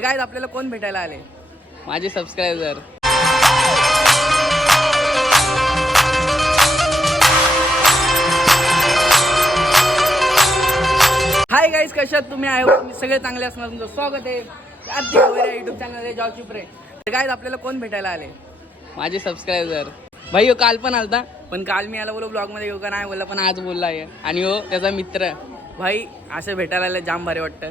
काय आपल्याला कोण भेटायला आले? माझे सबस्क्रायबर. हाय गाईज, कशात तुम्ही आहे? तुम्ही सगळे चांगले असणार. तुमचं स्वागत आहे युट्यूब चॅनल आहे जॉब चिपरे. काय आपल्याला कोण भेटायला आले? माझे सबस्क्रायबर. भाई हो काल पण आलता, पण काल मी याला बोलो ब्लॉग मध्ये येऊ का नाही बोलला, पण आज बोलला आहे. आणि हो त्याचा मित्र. भाई असं भेटायला आलं जाम भारी वाटतं.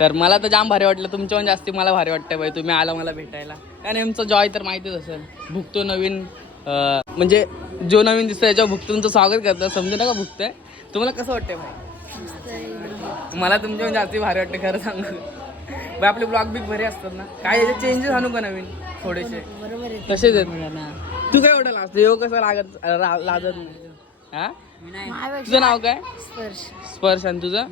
तर मला तर जाम भारी वाटलं, तुमच्याहून जास्ती मला भारी वाटतं भाई तुम्ही आला मला भेटायला. आणि आमचं जॉय तर माहितीच असेल, भुकतो नवीन म्हणजे जो नवीन दिसतं त्याच्यावर भुकतो तुमचं स्वागत करतं, समजू नका भुकतंय. तुम्हाला कसं वाटतंय भाई? मला तुमच्याहून जास्ती भारी वाटतं खरं सांगू. भाई आपले ब्लॉग बिग भारी असतात ना, काय याचे चेंजेस आणू का नवीन थोडेसे? तसेच आहेत मला ना. तू काय एवढं लाजतो? येऊ कसं लाजत नाही? हा, तुझं नाव काय? स्पर्श. आणि तुझं?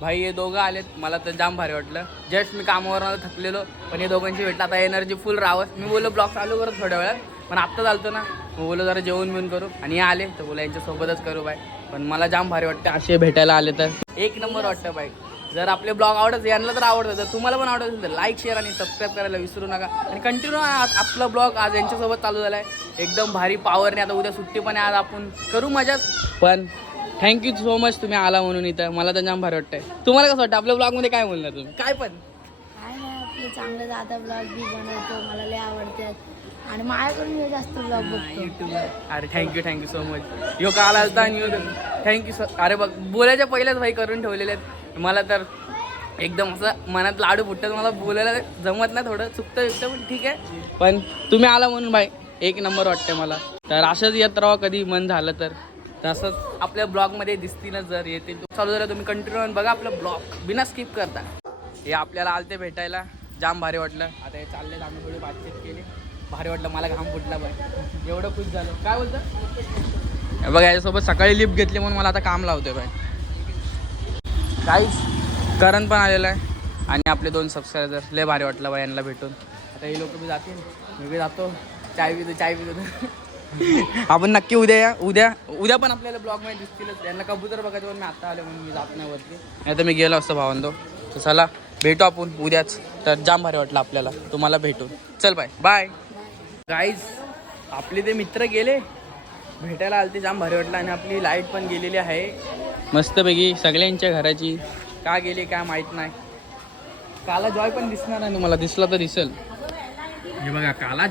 भाई हे दोघं आलेत, मला तर जाम भारी वाटलं. जस्ट मी कामावर थकलेलो, पण हे दोघांची भेटलं आता एनर्जी फुल राहावं. मी बोललो ब्लॉग चालू करत थोड्या वेळात, पण आत्ता चालतो ना, मग बोललो जरा जेवण बिवून करू. आणि हे आले तर बोला यांच्यासोबतच करू बाय. पण मला जाम भारी वाटतं असे भेटायला आले तर एक नंबर वाटतं बाई. जर आपले ब्लॉग आवडत यांना तर आवडतं, तर तुम्हाला पण आवडत असेल तर लाईक शेअर आणि सबस्क्राईब करायला विसरू नका. आणि कंटिन्यू आपला ब्लॉग आज यांच्यासोबत चालू झाला आहे एकदम भारी पॉवरने. आता उद्या सुट्टी पण आहे, आज आपण करू मजाच. पण थँक्यू सो मच तुम्ही आला म्हणून इथं, मला तर जाम भारी वाटतंय. तुम्हाला कसं वाटतं आपल्या ब्लॉगमध्ये काय बोलणार तुम्ही? काय पण काय नाही, आपलं चांगलं जाता ब्लॉग बी बनवतो, मला लय आवडतात आणि माझ्याकडून मी जास्त ब्लॉग बघतो. अरे थँक्यू सो मच. यो काल आलता आणि थँक्यू सर. अरे बघ बोलायच्या पहिल्याच भाई करून ठेवलेले आहेत. मला तर एकदम असं मनात लाडू फुटतात, मला बोलायला जमत नाही, थोडं चुकतं पण ठीक आहे. पण तुम्ही आला म्हणून भाई एक नंबर वाटतंय मला. तर असंच येत राहा कधी मन झालं तर. तसंच आपल्या ब्लॉगमध्ये दिसतीलच, जर येतील चालू झालं तुम्ही कंटिन्यू बघा आपलं ब्लॉग बिना स्किप करता. हे आपल्याला आलते भेटायला, जाम भारी वाटलं. आता हे चालले, आम्ही थोडी बातचीत केली, भारी वाटलं. मला घाम फुटला बाय, एवढं खुश झालं. काय बोलतं? बघा याच्यासोबत सकाळी लिफ्ट घेतली म्हणून मला आता काम लावतोय भाई. काहीच करण पण आलेलं आहे आणि आपले 2 सबस्क्रायबर. लय भारी वाटलं बाई यांना भेटून. आता हे लोक बी जातील, मी बी जातो, चाय पितो. आपण नक्की उद्या पण आपल्याला ब्लॉगमध्ये दिसतीलच. यांना कबूतर बघायचं, पण मी आता आले म्हणून मी जात नाही वरती, नाही तर मी गेलो असतो भावांनो. तर चला भेटू आपण उद्याच. तर जाम भारी वाटलं आपल्याला तुम्हाला भेटून. चल बाय बाय. गाईज आपले ते मित्र गेले, भेटायला आले ते जाम भारी वाटलं. आणि आपली लाईट पण गेलेली आहे मस्तपैकी सगळ्यांच्या घराची. का गेली काय माहीत नाही. काला जॉय पण दिसणार नाही तुम्हाला, दिसला तर दिसेल. हे बघा काला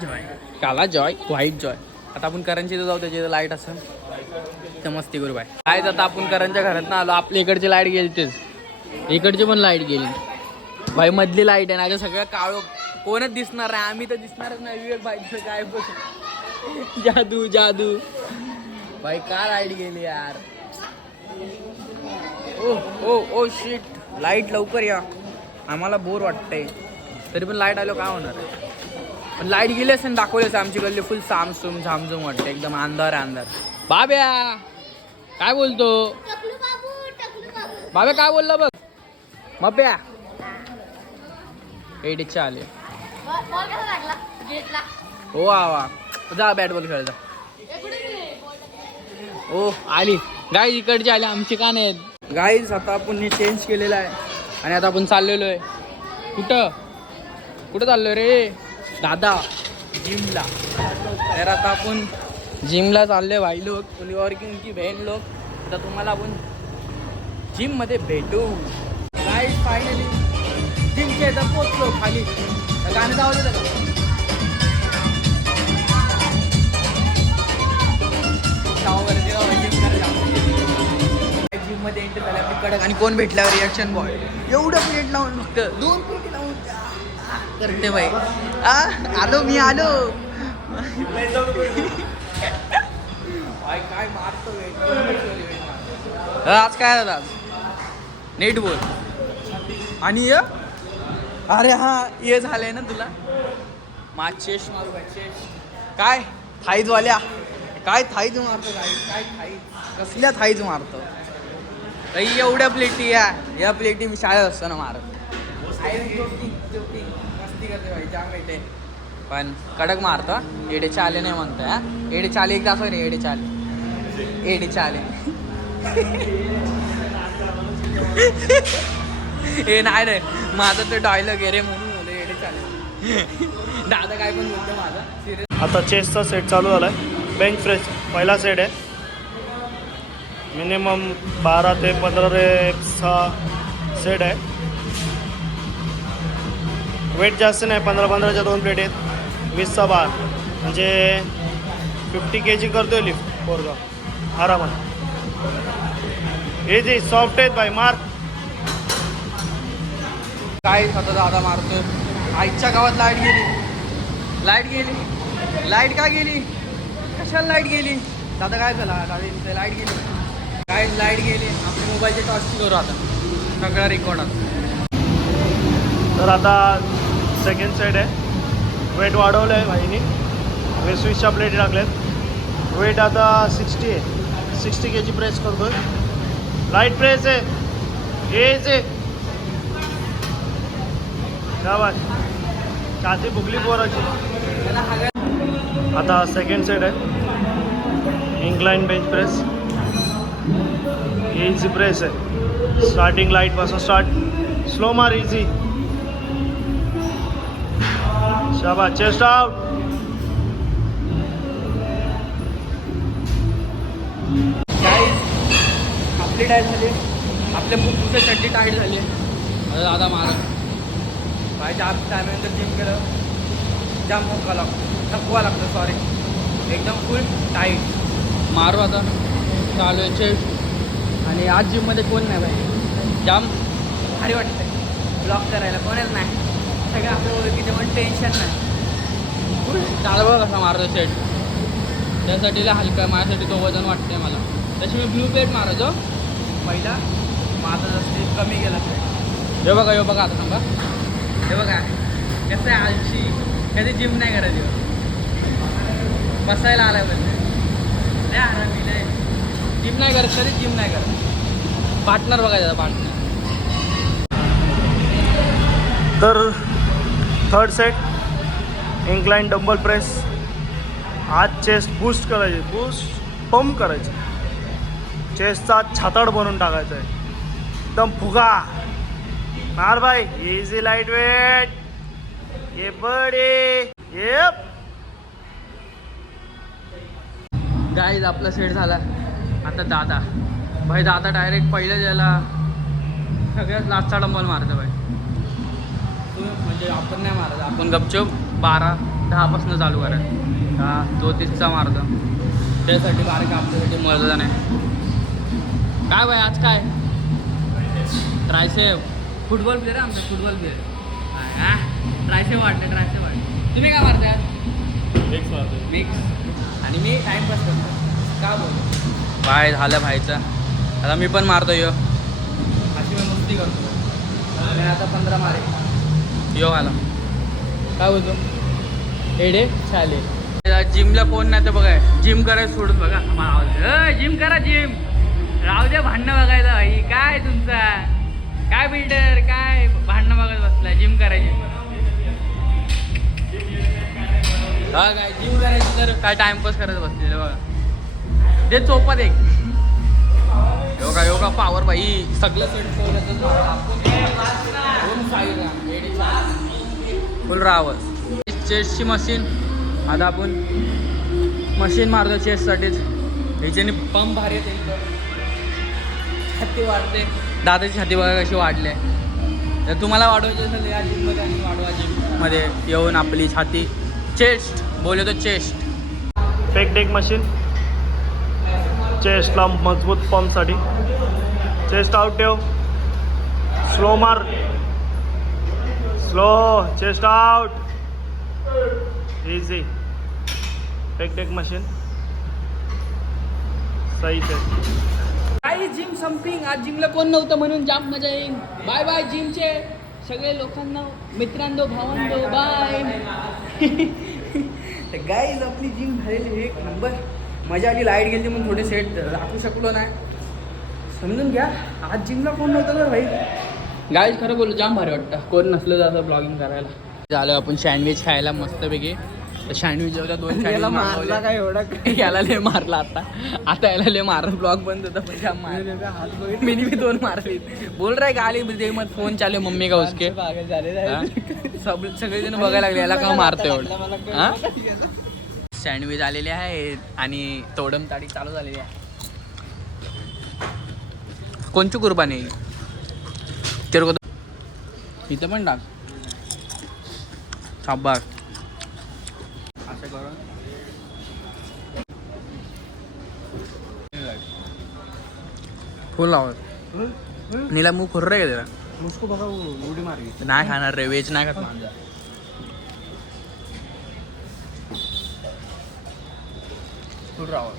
जॉय, व्हाईट जॉय. आता आपण करणची इथं जाऊ, त्याची लाईट असेल तर मस्ती करू बाय. काय आता आपण करणच्या घरात ना आलो, आपल्या इकडची लाईट गेली तेच, इकडची पण लाईट गेली भाई. मधली लाईट आहे ना, सगळं काळो, कोणच दिसणार नाही. आम्ही तर दिसणारच नाही. विवेक बाई काय बोल, जादू जादू भाई का लाईट गेली यार. ओ शिट, लाईट लवकर या, आम्हाला बोर वाटतंय. तरी पण लाईट आलो काय होणार आहे. पण लाईट गेली असेल, दाखवलेच आमची गल्ली फुल सामसूम झामझूम वाटते, एकदम अंधार अंधार. बाब्या काय बोलतो? बाब्या काय बोलला बघ. मप्या एडीचे आले. हो वा, जा बॅट बॉल खेळ जा. ओ आली गाई, इकडची आली, आमची का नाही. गाईज आता आपण हे चेंज केलेलं आहे आणि आता आपण चाललेलो आहे कुठं चाललोय रे दादा? जिमला. तर आता आपण जिमला चाललोय भाई लोक, वर्किंग की बहन लोक. आता तुम्हाला आपण जिम मध्ये भेटू. गाईज फायनली जिमच्या इथं पोचलो खाली. गाणं जावं का? जिम मध्ये एंटर झाले आपली कडक. आणि कोण भेटल्यावर रिॲक्शन बॉय एवढं प्लेट लावून, फक्त 2 प्लेट लावून करते बाई. आलो मी आलो. काय मारतो आज काय झालं? आज नीट बोल. आणि अरे हा ये झालंय ना तुला. चेस्ट मारू बाय, चेस्ट. काय थाईज वाल्या, काय थाईज मारतो, काय थाईज, कसल्या थाईज मारतो. एवढ्या प्लेटी या प्लेटी मी शाळेत असताना मारत. मस्ती करते भाई, जाम भेटे. पण कडक मारतो. एडे चाले नाही म्हणतोय हा. एडे चाले एक दाखव रे. एडे चाले हे नाही रे, माझा तो डायलॉग आहे रे म्हणून. तरी चालेल. दादा काय पण बोलतो माझा सिरियस. आता चेस्टचा सेट चालू झाला आहे. बेंच प्रेस पहिला सेट आहे. मिनिमम 12 ते 15 रेप्सचा सेट आहे. वेट जास्त नाही, 15-15च्या 2 प्लेट आहेत. 20चा बार म्हणजे 50 kg करतोय लिफ्ट पोरगा आरामात. हे जे सॉफ्ट आहेत भाई, मार. काय आता दादा मारतोय. आईच्या गावात लाईट गेली. लाईट का गेली? कशाला लाईट गेली? दादा काय झाला? दादा लाईट गेली. काय लाईट गेली? आपल्या मोबाईलचे टॉर्च करू आता सगळा रेकॉर्डात. तर आता सेकंड सेट आहे. वेट वाढवलं आहे भाईनी. 20च्या प्लेट टाकल्यात. वेट आता 60 आहे. 60 kg प्रेस करतोय. लाईट प्रेस आहे. हेच आहे. शाबाश. छाती फुगली पोराची. आता सेकंड सेट आहे. Incline bench press. Easy press आहे. स्टार्टिंग लाईटपासून स्टार्ट. स्लो मार. इझी. शाबाश. Chest out. काय आपली टाईट झाली. आपल्या बुकचं चड्डी टाईट झाली. आता दादा मारा भाई. जाम त्यानंतर जिम केलं जाम थकवा लागतो सॉरी. एकदम फुल टाईट मारू आता. चालू आहे चेस्ट. आणि आज जिममध्ये कोण नाही भाई. जाम भारी वाटतं ब्लॉक करायला. कोणच नाही. सगळं आपल्या ओळखीचं पण टेन्शन नाही. फुल चालू बघा कसा मारतो सेट. त्यासाठी हलका माझ्यासाठी तो वजन वाटतंय मला. तशी मी ब्लू प्लेट मारायचो पहिला. माझं जसं कमी गेलं सेट. हे बघा आता सांगा. हे बघा कसं आहे आलशी. कधी जिम नाही करायची. बसायला आलाय म्हणजे लय आरामी लय. जिम नाही करत तरी जिम नाही करत. पार्टनर बघायचा पार्टनर. तर third set incline dumbbell press. आज चेस्ट बूस्ट करायची. बूस्ट पंप करायची. चेस्टचा छातड बनवून टाकायचा आहे. एकदम फुगा मार भाई. Easy light weight. ये बडे. येप. गाईज आपला सेट झाला. आता दादा भाई. दादा डायरेक्ट पहिलं ज्याला सगळ्यात लास्टचा डंबल मारतो भाई. तुम्ही म्हणजे आपण नाही मारत. आपण गपचूप 12-10 चालू करायचं. हा तो 30चा मारतो. त्यासाठी बारका आपल्यासाठी मर्यादा नाही. काय भाई आज काय ट्रायसेप. फुटबॉल प्लेअर आहे आमचा. Football player. ट्रायसेप वाटलं. तुम्ही काय मारताय? मिक्स. आणि मी टाइमपास करतो. का बोल बाय झालं भाईचा. आता मी पण मारतो. अशी मी मस्ती करतो. मी आता 15 मारे. आला काय बोलतो. एडे चालेल. जिमला कोण नाही तर बघाय. जिम करायचं सोडून बघा मला जिम करा. जिम राहू द्या. भांडणं बघायला भाई. काय तुमचा काय बिल्डर काय भांडणं बघत बसलाय. जिम करायची. हा काय जिम करायची तर काय टाइमपास करत बसलेलं बघा. ते चोपत एक योगा पावर भाई. सगळं सेट फुल राहावं. चेस्टची मशीन. आता आपण मशीन मारतो चेस्टसाठीच. ह्याच्याने पंप भारी येते. छाती वाढते. दादाची छाती बघा कशी वाढली आहे. तर तुम्हाला वाढवायची असेल या जिममध्ये आणि वाढवा. जिममध्ये येऊन आपली छाती चेस्ट बोलतो. Chest pec deck machine. चेस्टला मजबूत पंपसाठी. चेस्ट आउट ठेव. स्लो मार. Slow. Chest out. Easy. Pec deck machine सहीच आहे. काही जिम संपिंग. आज जिमला कोण नव्हतं म्हणून जाम मजा येईल. बाय बाय जिमचे सगळे लोकांना मित्रांनो भावांनो बाय. तर गाईज आपली जिम झालेली एक नंबर. मजा आली. लाईट गेली म्हणून थोडे सेट राखू शकलो नाही. समजून घ्या. आज जिमला कोण नव्हतं तर भाई. गाईज खरं बोलू जाम भारी वाटतं कोण नसलं तर असं ब्लॉगिंग करायला. झालं आपण सँडविच खायला मस्तपैकी. सँडविच होता 2 सँडविच मारला काय एवढा याला लय मारला आता याला लय मारलं ब्लॉग बंद होता पण जाम मार मी भी 2 मारली बोल रहा है गाली मत फोन चालू है मम्मी का उसके सब सगळेजण बघायला लागले याला का मारतो एवढं सँडविच आलेले आहे आणि तोडम ताडी चालू झालेली आहे कोणची कुर्बानी तेरे इथं पण टाक शाबास असं करून फुल लावत नीला मुख खुर्र आहे त्याला मुझको बघा उडी मारली नाही खाणार रे वेज नाही खात माझा फुल रावत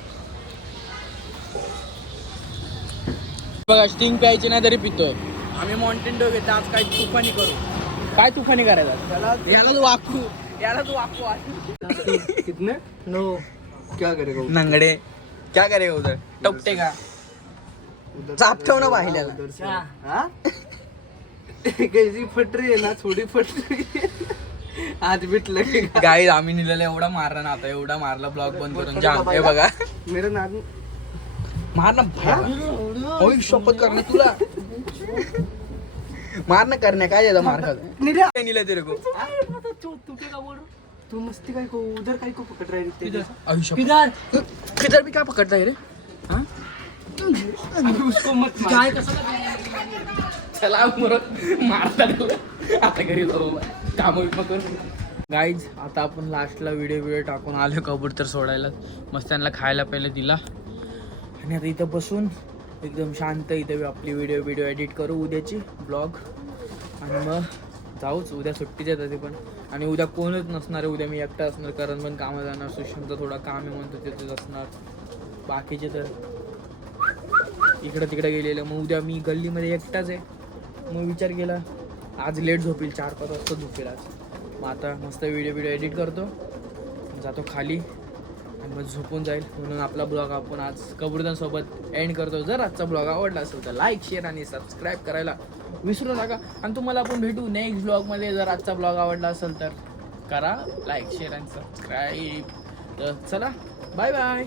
बघा स्टिंग प्यायची नाही तरी पितोय आम्ही माउंटेन ड्यू घेतो आज काय तुफानी करू काय तुफानी करायचं याला तू वाकू कितने नो क्या करेगा नंगडे क्या करेगा उधर टपटे का चाप ठेव ना पाहिल्याला हाँ कैसी फट रही है ना थोड़ी फट रही है आज बीट लगेगा गाईज आम्ही निलेला एवढा मारला ना आता एवढा मारला ब्लॉग बंद करून जाम हे बघा मेरा नाम मार ना होई शपथ करणे तुला मार ना करणे काय याचा मार खात निले तेरे को तू क्या बोल रहा तू मस्ती काय को उधर काय को पकड़ रही है किधर भी क्या पकड़ता है रे हाँ उसको मत काय चला मारता आता घरी जाऊ काम करून गाईज आता आपण लास्टला व्हिडिओ टाकून आलो कबूतर सोडायला मस्त त्यांना खायला पहिले दिला आणि आता इथं बसून एकदम शांत इथं आपली व्हिडिओ एडिट करू उद्याची ब्लॉग आणि मग जाऊच उद्या सुट्टीच येतात ते पण आणि उद्या कोणच नसणार आहे उद्या मी एकटा असणार कारण पण कामाला जाणार सुशांतचं थोडा काम आहे म्हणतो तिथेच असणार बाकीचे तर इकडं तिकडे गेलेलं मग उद्या मी गल्लीमध्ये एकटाच आहे मग विचार केला आज लेट झोपेल 4-5 वाजता झोपेल आज मग आता मस्त व्हिडिओ एडिट करतो जातो खाली आणि मग झोपून जाईल म्हणून आपला ब्लॉग आपण आज कबूतरांसोबत एंड करतो जर आजचा ब्लॉग आवडला असेल तर लाईक शेअर आणि सबस्क्राईब करायला विसरू नका आणि तुम्हाला आपण भेटू नेक्स्ट ब्लॉगमध्ये जर आजचा ब्लॉग आवडला असेल तर करा लाईक शेअर आणि सबस्क्राईब तर चला बाय बाय